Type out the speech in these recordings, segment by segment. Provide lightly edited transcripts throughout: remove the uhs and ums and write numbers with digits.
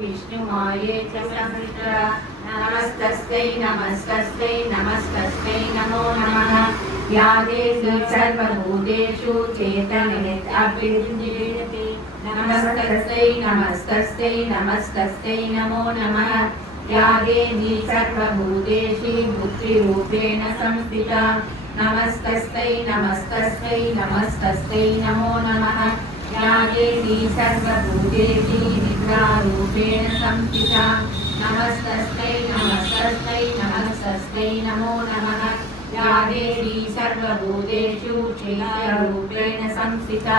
विष्णुमाये च संस्कृता नमस्तस्यै नमस्तस्यै नमस्तस्यै नमो नमः या देवी सर्वभूतेषु चेतननित्यभियुञ्जीयते नमस्तस्यै नमस्तस्यै नमस्तस्यै नमो नमः या देवी सर्वभूतेषु बुद्धिरूपेण संस्थिता नमस्तस्यै नमस्तस्यै नमस्तस्यै नमो नमः या देवी सर्वभूतेषु निद्रारूपेण संस्थिता नमस्तस्यै नमस्तस्यै नमस्तस्यै नमो नमः या देवी सर्वभूतेषु चेतनरूपेण संस्थिता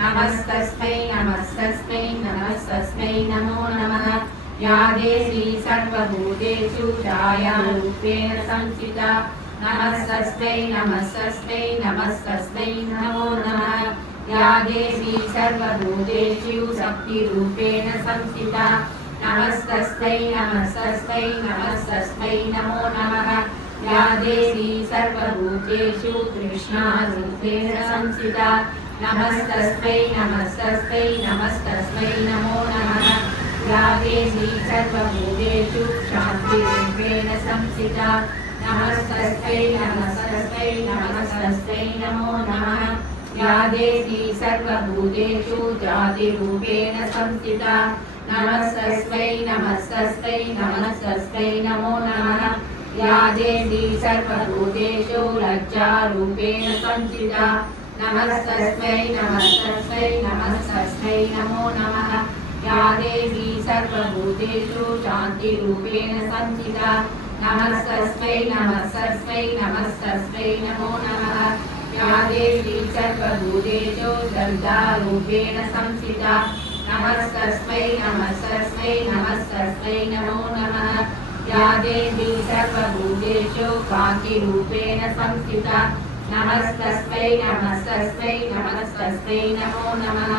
नमस्तस्यै नमस्तस्यै नमस्तस्यै नमो नमः या देवी सर्वभूतेषु छायारूपेण संस्थिता नमस्तस्यै नमस्तस्यै नमस्तस्यै नमो नमः या देवी सर्वभूतेषु शक्तिरूपेण संस्थिता नमस्तस्यै नमस्तस्यै नमस्तस्यै नमो नमः या देवी सर्वभूतेषु कृष्णारूपेण संस्थिता नमस्तस्यै नमस्तस्यै नमस्तस्यै नमो नमः या देवी सर्वभूतेषु शान्तिरूपेण संस्थिता नमस्तस्यै नमस्तस्यै नमस्तस्यै नमो नमः या देवी सर्वभूतेषु जातिरूपेण संस्थिता नमस्तस्यै नमस्तस्यै नमस्तस्यै नमो नमः या देवी सर्वभूतेषु लज्जारूपेण संस्थिता नमस्तस्यै नमस्तस्यै नमस्तस्यै नमो नमः या देवी सर्वभूतेषु शान्तिरूपेण संस्थिता नमस्तस्यै नमस्तस्यै नमस्तस्यै नमो नमः या देवी सर्वभूतेषु श्रद्धारूपेण संस्थिता नमस्तस्यै नमस्तस्यै नमस्तस्यै नमो नमः या देवी सर्वभूतेषु कान्तिरूपेण संस्थिता नमस्तस्यै नमस्तस्यै नमस्तस्यै नमो नमः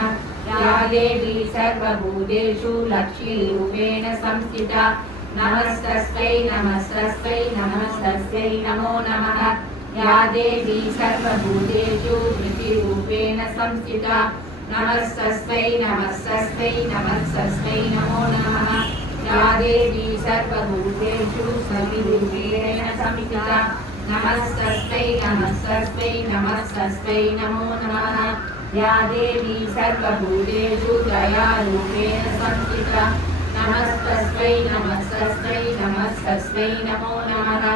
या देवी सर्वभूतेषु लक्ष्मीरूपेण संस्थिता नमस्तस्यै नमस्तस्यै नमस्तस्यै नमो नमः या देवी सर्वभूतेषु धृतिरूपेण संस्थिता नमस्तस्यै नमस्तस्यै नमस्तस्यै नमो नमः या देवी सर्वभूतेषु सविरूपेण संस्थिता नमस्तस्यै नमस्तस्यै नमस्तस्यै नमो नमः या देवी सर्वभूतेषु दयारूपेण संस्थिता नमस्तस्यै नमस्तस्यै नमस्तस्यै नमो नमः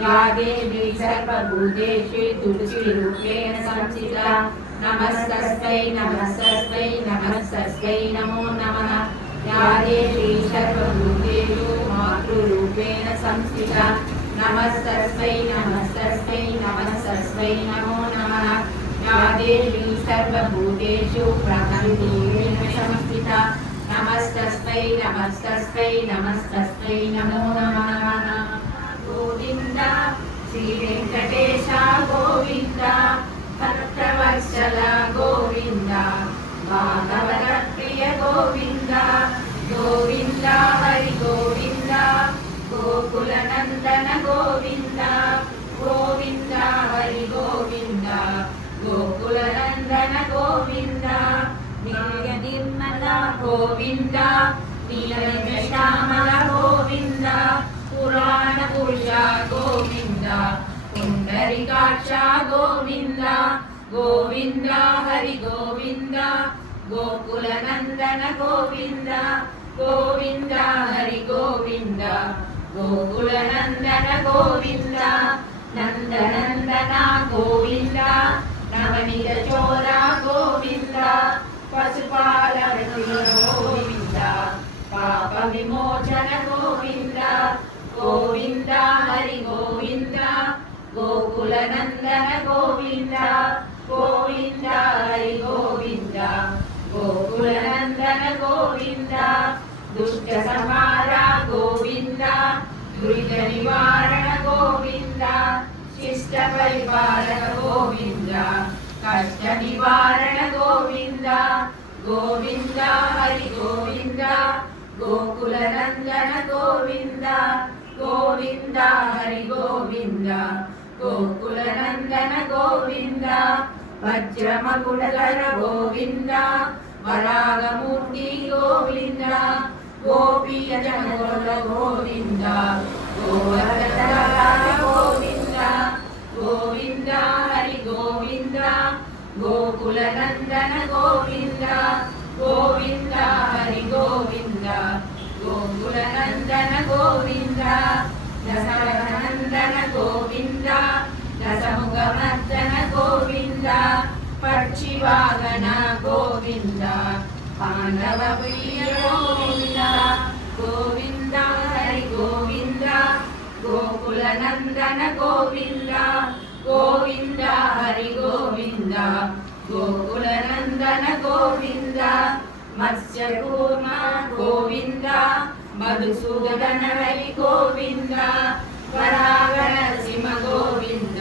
या देवी सर्वभूतेषु तुलसीरूपेण संस्थिता नमस्तस्यै नमस्तस्यै नमस्तस्यै नमो नमः या देवी सर्वभूतेषु मातृरूपेण संस्थिता नमस्तस्यै नमस्तस्यै नमस्तस्यै नमो नमः या देवी सर्वभूतेषु प्रकृतिरूपेण संस्थिता नमस्तस्यै नमस्तस्यै नमस्तस्यै नमो नमः गोविंद श्री वेंकटेश गोविंद भक्तवत्सल गोविंद भागवत प्रिय गोविंद गोविंद हरि गोविंद गोकुल नंदन गोविंद गोविंद हरि गोविंद गोकुल नंदन गोविंद नित्य निर्मल गोविंद नीलमेघ श्यामल गोविंद पुराण पुरुष गोविंद पुंडरीकाक्ष गोविंद गोविंद हरि गोविंद गोकुल नंदन गोविंद गोविंद हरि गोविंद गोकुल नंदन गोविंद नंदनंदन गोविंद नवनीत चोर गोविंद पशुपालन गोविंद पाप विमोचन गोविंद गोविंद हरि गोविंद गोकुल नंदन गोविंद गोविंद हरि गोविंद गोकुल नंदन गोविंद दुष्ट संहार गोविंद दुरित निवारण गोविंद शिष्ट परिपालक गोविंद कष्ट निवारण गोविंद गोविंद हरि गोविंद गोकुल नंदन गोविंद गोविंद हरि गोविंद गोकुल नंदन गोविंद वज्रमकुटधर गोविंद वरागमूर्ति गोविंद गोपीजनोर गोविन्द गोवर्धनधर गोविन्द गोविन्द हरि गोविन्द गोकुलनन्दन गोविन्द गोविन्द हरि गोविन्द गोकुलनन्दन गोविन्द दशरथनन्दन गोविन्द दशमुखमर्दन गोविन्द पक्षिवाहन गोविन्द पाण्डवप्रिय गोविन्द गोविन्द हरि गोविन्द गोकुलनन्दन गोविन्द गोविन्द हरि गोविन्द गोकुलनन्दन गोविन्द मत्स्यकूर्म गोविन्द मधुसूदन हरि गोविन्द वराहनरसिंह गोविन्द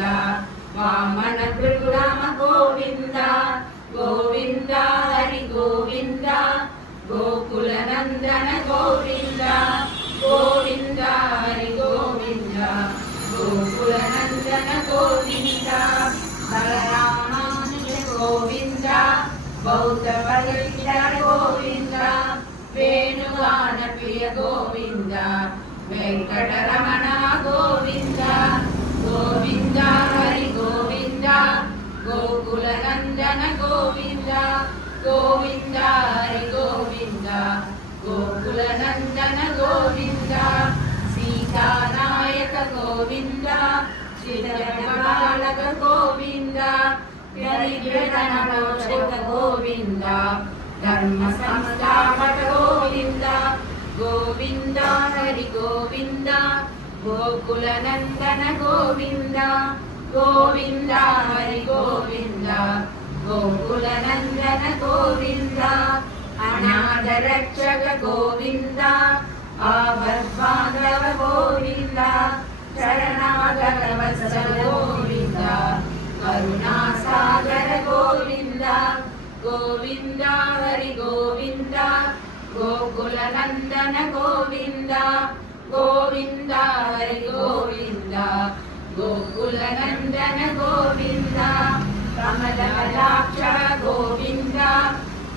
वामन भृगुराम गोविन्द गोविन्द हरि गोविन्द गोकुलनन्दन गोविन्द गोविन्द हरि गोविन्द गोकुलनन्दन गोविन्द बलरामानुज गोविन्द बौद्धपरिकर गोविन्द वेणुगानप्रिय गोविन्द वेङ्कटरमण गोविन्द गोविन्द हरि गोविन्द गोकुलनन्दन गोविन्द गोविन्द हरि गोविन्द गोकुलनन्दन गोविन्द सीतानायक गोविन्द श्रीजगन्बालक गोविन्द दरिद्रजनमोचक गोविन्द धर्म संस्थापक गोविन्द गोविन्द हरि गोविन्द गोकुलनन्दन गोविन्द गोविन्द हरि गोविन्द गोकुलनन्दन गोविन्द अनाथरक्षक गोविन्द आपद्बान्धव गोविन्द शरणागतवत्सल गोविन्द करुणासागर गोविन्द गोविन्द हरि गोविन्द गोकुलनन्दन गोविन्द गोविन्द हरि गोविन्द गोकुलनन्दन गोविन्द कमलदलाक्ष गोविन्द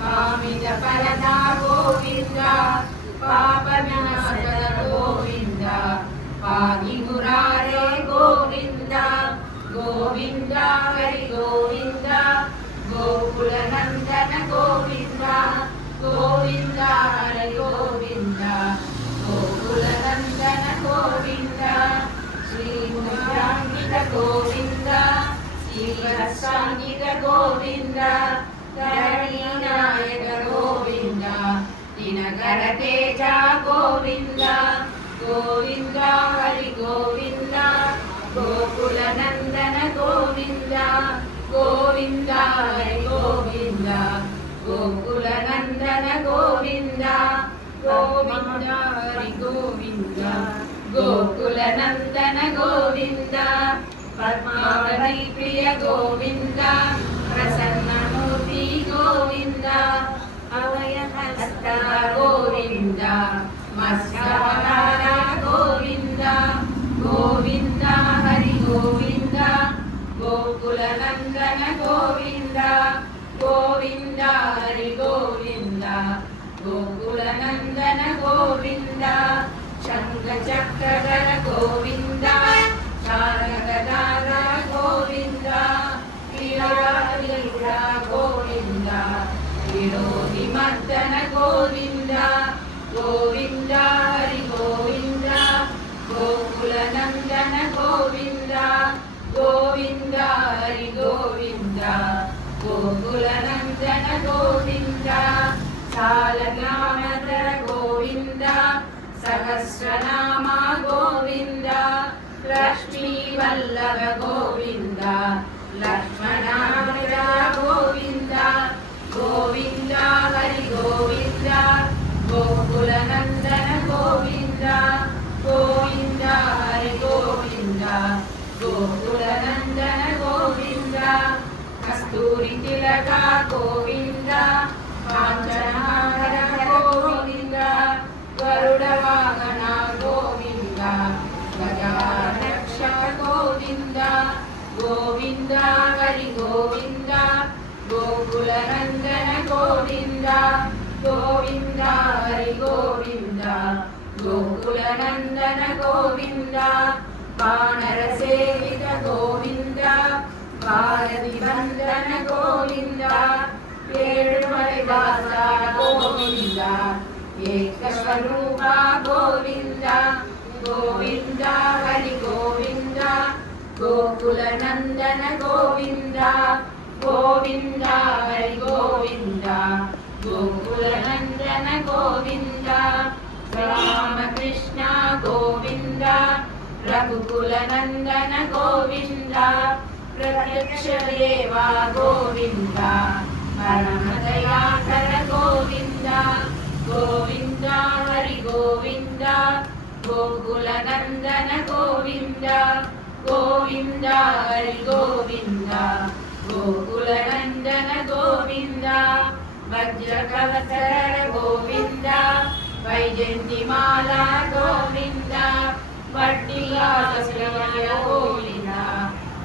कामितफलदा गोविन्द पापनाशक गोविन्द पाहिमुरारे गोविन्द गोविन्द हरि गोविन्द गोकुलनन्दन गोविन्द गोविन्द हरि गोविन्द गोकुलनन्दन गोविन्द श्रीमुद्राङ्कित गोविन्द श्रीवत्साङ्कित गोविन्द धरणीनायक गोविन्द दिनकर तेज गोविन्द गोविन्द हरि गोविन्द गोकुलनन्दन गोविन्द गोविन्द हरि गोविन्द गोकुलनन्दन गोविन्द गोविन्द हरि गोविन्द गोकुलनन्दन गोविन्द पद्मावती प्रिय गोविन्द प्रसन्नमूर्ति गोविन्द अभयहस्त गोविन्द मत्स्यावतार गोविन्द गोविन्द हरि गोविन्द गोकुलनन्दन गोविन्द गोविन्द हरि गोविन्द गोकुलनन्दन गोविन्द शङ्खचक्रधर गोविन्द शारगदार गोविन्द वीराधीर गोविन्द विरोधिमर्दन गोविन्द गोविन्द हरि गोविन्द गोकुलनन्दन गोविन्द गोविन्द हरि गोविन्द गोकुलनन्दन गोविन्द सालग्रामधर गोविन्द सहस्रनाम गोविन्द लक्ष्मीवल्लभ गोविन्द लक्ष्मणाग्रज गोविन्द गोविन्द हरि गोविन्द गोकुलनन्दन गोविन्द गोविन्द हरि गोविन्द गोकुलनन्दन गोविन्द कस्तूरी तिलक गोविन्द काञ्चनहार गोविन्द गरुडवाहन गोविन्द गजारक्षक गोविन्द गोविन्द हरि गोविन्द गोकुलनन्दन गोविन्द गोविन्द हरि गोविन्द गोकुलनन्दन गोविन्द वानरसेवित गोविन्द भारतिवन्दन गोविन्द ಏಳುಮಲೆವಾಸ ಗೋವಿಂದ ಏಕಸ್ವರೂಪ ಗೋವಿಂದ ಗೋವಿಂದ ಹರಿ ಗೋವಿಂದ ಗೋಕುಲನಂದನ ಗೋವಿಂದ ಗೋವಿಂದ ಹರಿ ಗೋವಿಂದ ಗೋಕುಲನಂದನ ಗೋವಿಂದ ರಾಮಕೃಷ್ಣ ಗೋವಿಂದ ರಘುಕುಲನಂದನ ಗೋವಿಂದ ಪ್ರತ್ಯಕ್ಷ ದೇವ ಗೋವಿಂದ ಪರಮದಯಾಕರ ಗೋವಿಂದ ಗೋವಿಂದ ಹರಿ ಗೋವಿಂದ ಗೋಕುಲನಂದನ ಗೋವಿಂದ ಗೋವಿಂದ ಹರಿ ಗೋವಿಂದ ಗೋಕುಲನಂದನ ಗೋವಿಂದ ವಜ್ರಕವಚರ ಗೋವಿಂದ ವೈಜಯಂತಿಮಾಲಾ ಗೋವಿಂದ ವಡ್ಡಿಯಾಶ್ರಯ ಗೋವಿಂದ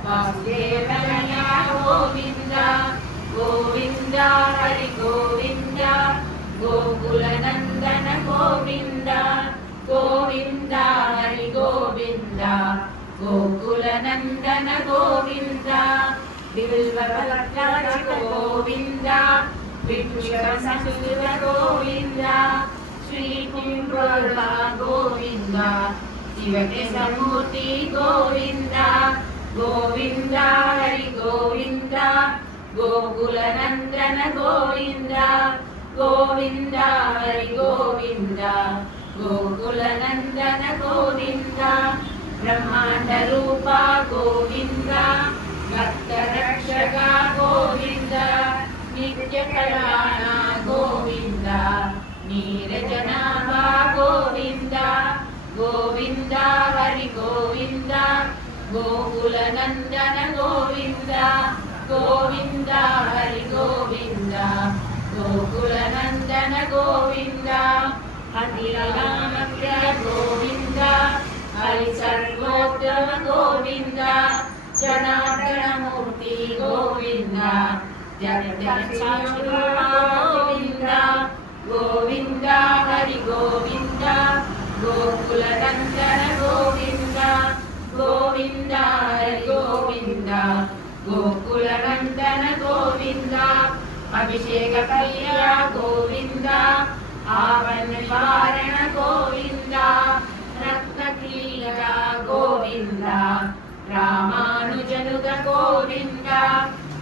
ವಾಸುದೇವನಯ ಗೋವಿಂದ ಗೋವಿಂದ ಹರಿ ಗೋವಿಂದ ಗೋಕುಲನಂದನ ಗೋವಿಂದ ಗೋವಿಂದ ಹರಿ ಗೋವಿಂದ ಗೋಕುಲನಂದನ ಗೋವಿಂದ ಬಿಲ್ವಪತ್ರ ಗೋವಿಂದ ವಿಠ್ಠಲ ಗೋವಿಂದ ಶ್ರೀ ಕುಂಭ ಗೋವಿಂದ ಶಿವಕೆ ಸಮೂರ್ತಿ ಗೋವಿಂದ ಗೋವಿಂದ ಹರಿ ಗೋವಿಂದ ಗೋಕುಲನಂದನ ಗೋವಿಂದ ಗೋವಿಂದ ಹರಿ ಗೋವಿಂದ ಗೋಕುಲನಂದನ ಗೋವಿಂದ ಬ್ರಹ್ಮಾಂಡ ರೂಪ ಗೋವಿಂದ ಭಕ್ತರಕ್ಷಕ ಗೋವಿಂದ ನಿತ್ಯ ಕಲ್ಯಾಣ ಗೋವಿಂದ ನೀರಜನಾಭ ಗೋವಿಂದ ಗೋವಿಂದ ಹರಿ ಗೋವಿಂದ ಗೋಕುಲನಂದನ ಗೋವಿಂದ ಗೋವಿಂದ ಹರಿ ಗೋವಿಂದ ಗೋಕುಲನಂದನ ಗೋವಿಂದ ಅಖಿಲಾನಂದ ಗೋವಿಂದ ಹರಿ ಸರ್ವೋತ್ತಮ ಗೋವಿಂದ ಜನಾರ್ದನ ಮೂರ್ತಿ ಗೋವಿಂದ ಜಗದೀಶ ಗೋವಿಂದ ಗೋವಿಂದ ಹರಿ ಗೋವಿಂದ ಗೋಕುಲನಂದನ ಗೋವಿಂದ ಗೋವಿಂದ ಹರಿ ಗೋವಿಂದ ಗೋಕುಲನಂದನ ಗೋವಿಂದ ಅಭಿಷೇಕ ಪ್ರಿಯ ಗೋವಿಂದ ಆವರಣ ನಿವಾರಣ ಗೋವಿಂದ ರತ್ನ ಕಿರೀಟ ಗೋವಿಂದ ರಾಮಾನುಜನುಗ ಗೋವಿಂದ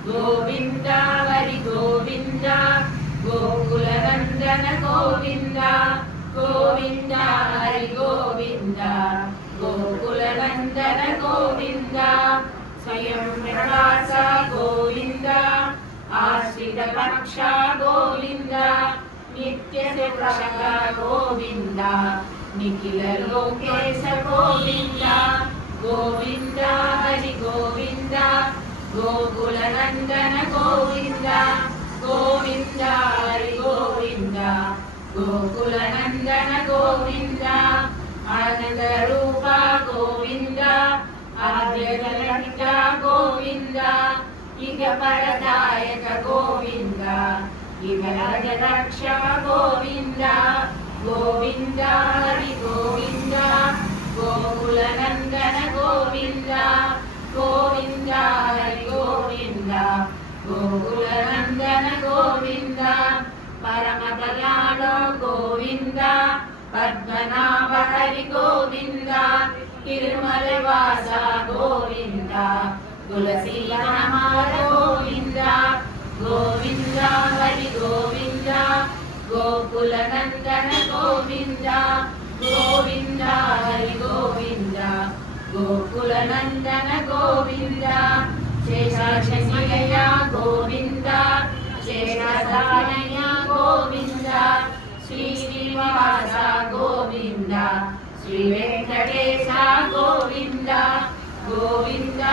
ಗೋವಿಂದ ಹರಿ ಗೋವಿಂದ ಗೋಕುಲನಂದನ ಗೋವಿಂದ ಗೋವಿಂದ ಹರಿ ಗೋವಿಂದ ಗೋಕುಲನಂದನ ಗೋವಿಂದ ಸ್ವಯಂ ಪ್ರಕಾಶ ಗೋವಿಂದ ಆಶ್ರಿತ ಪಕ್ಷ ಗೋವಿಂದ ನಿತ್ಯ ರಕ್ಷಕ ಗೋವಿಂದ ನಿಖಿಲ ಲೋಕೇಶ ಗೋವಿಂದ ಗೋವಿಂದ ಹರಿ ಗೋವಿಂದ ಗೋಕುಲನಂದನ ಗೋವಿಂದ ಗೋವಿಂದ ಹರಿ ಗೋವಿಂದ ಗೋಕುಲನಂದನ ಗೋವಿಂದ ಆನಂದ ರೂಪ ಗೋವಿಂದ ಆದ್ಯಜನಕ ಗೋವಿಂದ ಈಗ ಪರದಾಯಕ ಗೋವಿಂದ ಈಗ ರಾಜರಕ್ಷಕ ಗೋವಿಂದ ಗೋವಿಂದ ಹರಿ ಗೋವಿಂದ ಗೋಕುಲನಂದನ ಗೋವಿಂದ ಗೋವಿಂದ ಹರಿ ಗೋವಿಂದ ಗೋಕುಲನಂದನ ಗೋವಿಂದ ಪರಮ ದಯಾಳು ಗೋವಿಂದ ಪದ್ಮನಾಭ ಹರಿ ಗೋವಿಂದ ತಿರುಮಲೆ ವಾಸ ಗೋವಿಂದ ತುಳಸಿ ವನಮಾಲ ಗೋವಿಂದ ಗೋವಿಂದ ಹರಿ ಗೋವಿಂದ ಗೋಕುಲನಂದನ ಗೋವಿಂದ ಗೋವಿಂದ ಹರಿ ಗೋವಿಂದ ಗೋಕುಲನಂದನ ಗೋವಿಂದ ಶೇಷಾಶನಿಲಯ ಗೋವಿಂದ ಶೇಷದಾನಯ ಗೋವಿಂದ ಶ್ರೀ ಶ್ರೀನಿವಾಸ ಗೋವಿಂದ ಶ್ರೀ ವೆಂಕಟೇಶ ಗೋವಿಂದ ಗೋವಿಂದ